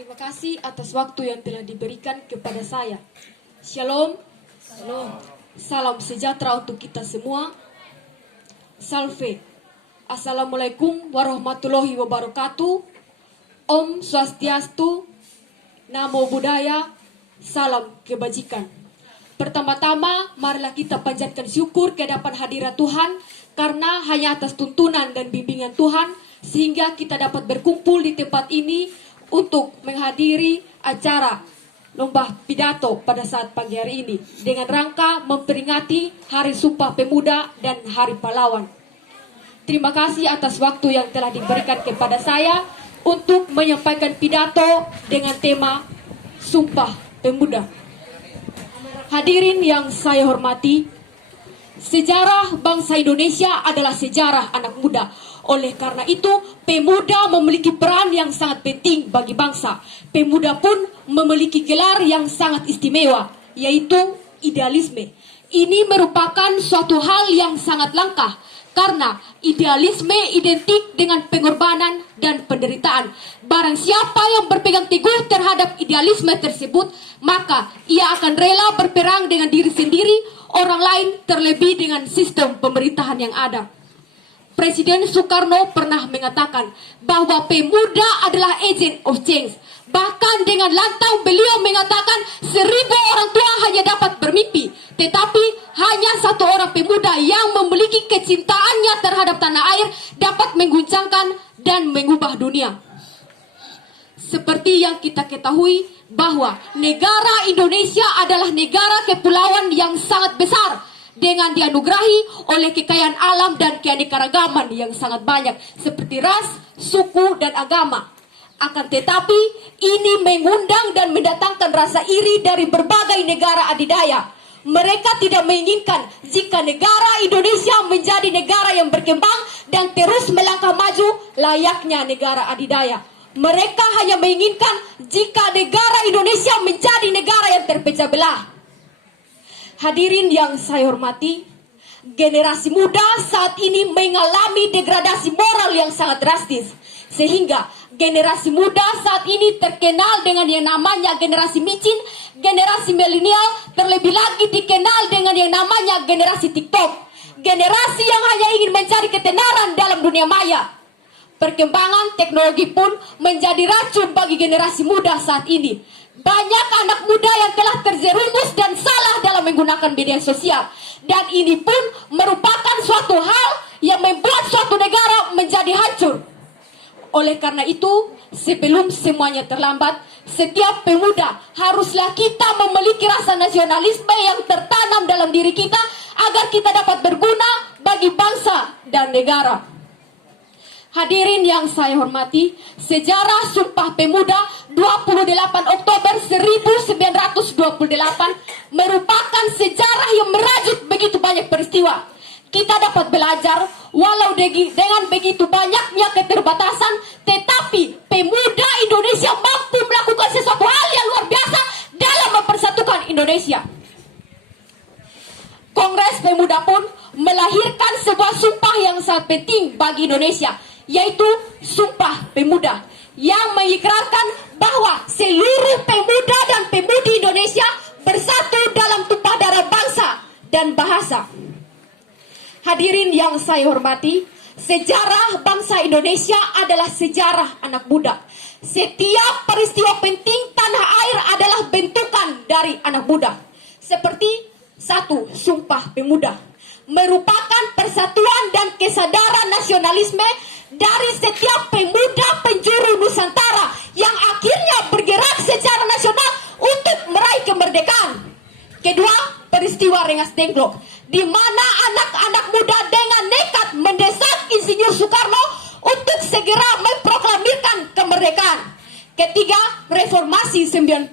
Terima kasih atas waktu yang telah diberikan kepada saya. Shalom. Shalom. Salam sejahtera untuk kita semua. Salve. Assalamualaikum warahmatullahi wabarakatuh. Om Swastiastu. Namo Buddhaya. Salam kebajikan. Pertama-tama, marilah kita panjatkan syukur ke hadapan hadirat Tuhan, karena hanya atas tuntunan dan bimbingan Tuhan, sehingga kita dapat berkumpul di tempat ini untuk menghadiri acara lomba pidato pada saat pagi hari ini, dengan rangka memperingati Hari Sumpah Pemuda dan Hari Pahlawan. Terima kasih atas waktu yang telah diberikan kepada saya untuk menyampaikan pidato dengan tema Sumpah Pemuda. Hadirin yang saya hormati, sejarah bangsa Indonesia adalah sejarah anak muda. Oleh karena itu, pemuda memiliki peran yang sangat penting bagi bangsa. Pemuda pun memiliki gelar yang sangat istimewa, yaitu idealisme. Ini merupakan suatu hal yang sangat langka, karena idealisme identik dengan pengorbanan dan penderitaan. Barang siapa yang berpegang teguh terhadap idealisme tersebut, maka ia akan rela berperang dengan diri sendiri, orang lain, terlebih dengan sistem pemerintahan yang ada. Presiden Soekarno pernah mengatakan bahwa pemuda adalah agent of change. Bahkan dengan lantang beliau mengatakan 1000 orang tua hanya dapat bermimpi, tetapi hanya satu orang pemuda yang memiliki kecintaannya terhadap tanah air dapat mengguncangkan dan mengubah dunia. Seperti yang kita ketahui bahwa negara Indonesia adalah negara kepulauan yang sangat besar, dengan dianugerahi oleh kekayaan alam dan keanekaragaman yang sangat banyak, seperti ras, suku, dan agama. Akan tetapi, ini mengundang dan mendatangkan rasa iri dari berbagai negara adidaya. Mereka tidak menginginkan jika negara Indonesia menjadi negara yang berkembang dan terus melangkah maju layaknya negara adidaya. Mereka hanya menginginkan jika negara Indonesia menjadi negara yang terpecah belah. Hadirin yang saya hormati, generasi muda saat ini mengalami degradasi moral yang sangat drastis, sehingga generasi muda saat ini terkenal dengan yang namanya generasi micin, generasi milenial, terlebih lagi dikenal dengan yang namanya generasi TikTok, generasi yang hanya ingin mencari ketenaran dalam dunia maya. Perkembangan teknologi pun menjadi racun bagi generasi muda saat ini. Banyak anak muda yang telah terjerumus dan salah dalam menggunakan media sosial. Dan ini pun merupakan suatu hal yang membuat suatu negara menjadi hancur. Oleh karena itu, sebelum semuanya terlambat, setiap pemuda haruslah kita memiliki rasa nasionalisme yang tertanam dalam diri kita agar kita dapat berguna bagi bangsa dan negara. Hadirin yang saya hormati, sejarah Sumpah Pemuda 28 Oktober 1928 merupakan sejarah yang merajut begitu banyak peristiwa. Kita dapat belajar walau dengan begitu banyaknya keterbatasan, tetapi pemuda Indonesia mampu melakukan sesuatu hal yang luar biasa dalam mempersatukan Indonesia. Kongres Pemuda pun melahirkan sebuah sumpah yang sangat penting bagi Indonesia, yaitu Sumpah Pemuda, yang mengikrarkan bahwa seluruh pemuda dan pemudi Indonesia bersatu dalam tumpah darah bangsa dan bahasa. Hadirin yang saya hormati, sejarah bangsa Indonesia adalah sejarah anak muda. Setiap peristiwa penting tanah air adalah bentukan dari anak muda. Seperti 1. Sumpah Pemuda merupakan persatuan dan kesadaran nasionalisme dari setiap pemuda penjuru Nusantara yang akhirnya bergerak secara nasional untuk meraih kemerdekaan. Kedua, peristiwa Rengas Dengklok, di mana anak-anak muda dengan nekat mendesak Insinyur Soekarno untuk segera memproklamirkan kemerdekaan. Ketiga, reformasi 98,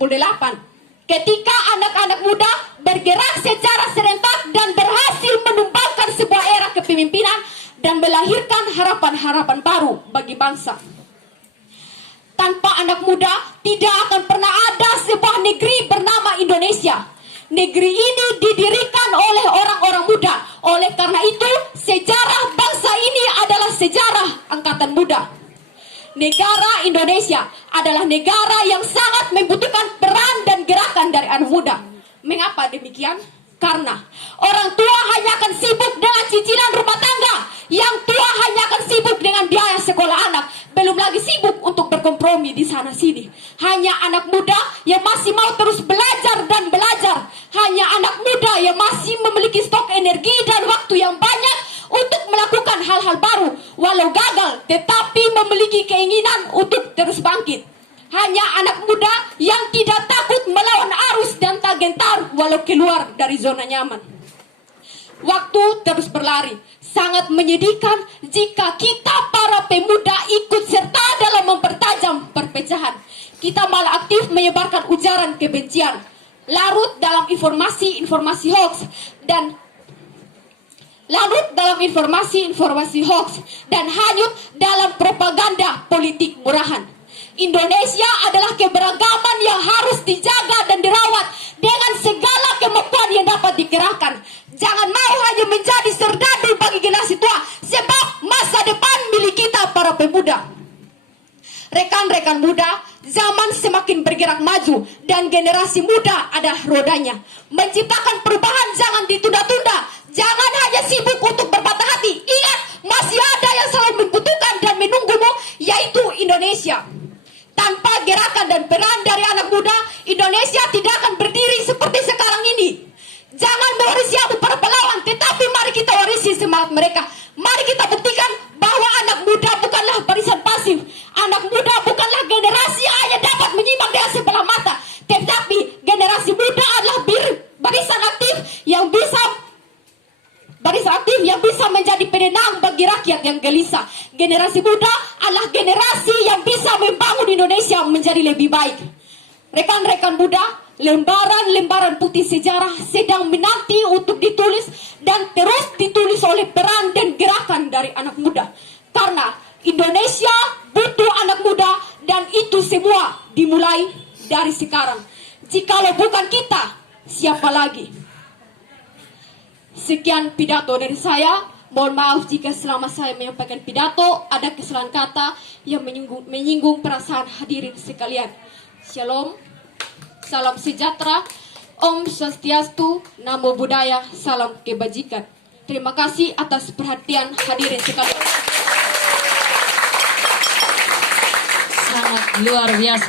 ketika anak-anak muda bergerak secara serentak dan berhasil menumbangkan sebuah era kepemimpinan dan melahirkan harapan-harapan baru bagi bangsa. Tanpa anak muda, tidak akan pernah ada sebuah negeri bernama Indonesia. Negeri ini didirikan oleh orang-orang muda. Oleh karena itu, sejarah bangsa ini adalah sejarah angkatan muda. negara Indonesia adalah negara yang sangat membutuhkan peran dan gerakan dari anak muda. Mengapa demikian? Karena orang tua hanya akan sibuk dengan cicilan rumah tangga, yang tua hanya akan sibuk dengan biaya sekolah anak, belum lagi sibuk untuk berkompromi di sana sini. Hanya anak muda yang masih mau terus belajar dan belajar, hanya anak muda yang masih memiliki stok energi dan waktu yang banyak untuk melakukan hal-hal baru, walau gagal tetapi memiliki keinginan untuk terus bangkit. Hanya anak muda yang tidak takut melawan arus dan tak gentar walau keluar dari zona nyaman. Waktu terus berlari. Sangat menyedihkan jika kita para pemuda ikut serta dalam mempertajam perpecahan. Kita malah aktif menyebarkan ujaran kebencian, larut dalam informasi hoax dan hanyut dalam propaganda politik murahan. Indonesia adalah keberagaman yang harus dijaga dan dirawat dengan segala kemampuan yang dapat dikerahkan. Jangan mau hanya menjadi serdadu bagi generasi tua, sebab masa depan milik kita para pemuda. Rekan-rekan muda, zaman semakin bergerak maju dan generasi muda adalah rodanya. Menciptakan perubahan jangan ditunda-tunda. Jangan hanya sibuk untuk berpatah hati. Ingat, masih ada yang selalu membutuhkan dan menunggumu, yaitu Indonesia. Tanpa gerakan dan peran dari anak muda, Indonesia tidak akan berdiri seperti sekarang ini. Jangan mewarisi abu para pahlawan, tetapi mari kita warisi semangat mereka. Mari kita buktikan bahwa anak muda bukanlah barisan pasif. Anak muda bukanlah generasi yang hanya dapat menyimak dengan sebelah mata, tetapi generasi muda adalah barisan aktif yang bisa menjadi penenang bagi rakyat yang gelisah. Generasi muda adalah generasi yang bisa membangun Indonesia menjadi lebih baik. Rekan-rekan muda, lembaran-lembaran putih sejarah sedang menanti untuk ditulis dan terus ditulis oleh peran dan gerakan dari anak muda. Karena Indonesia butuh anak muda dan itu semua dimulai dari sekarang. Jikalau bukan kita, siapa lagi? Sekian pidato dari saya. Mohon maaf jika selama saya menyampaikan pidato ada kesalahan kata yang menyinggung perasaan hadirin sekalian. Shalom, salam sejahtera, Om Swastiastu, Namo Buddhaya, salam kebajikan. Terima kasih atas perhatian hadirin sekalian. Sangat luar biasa.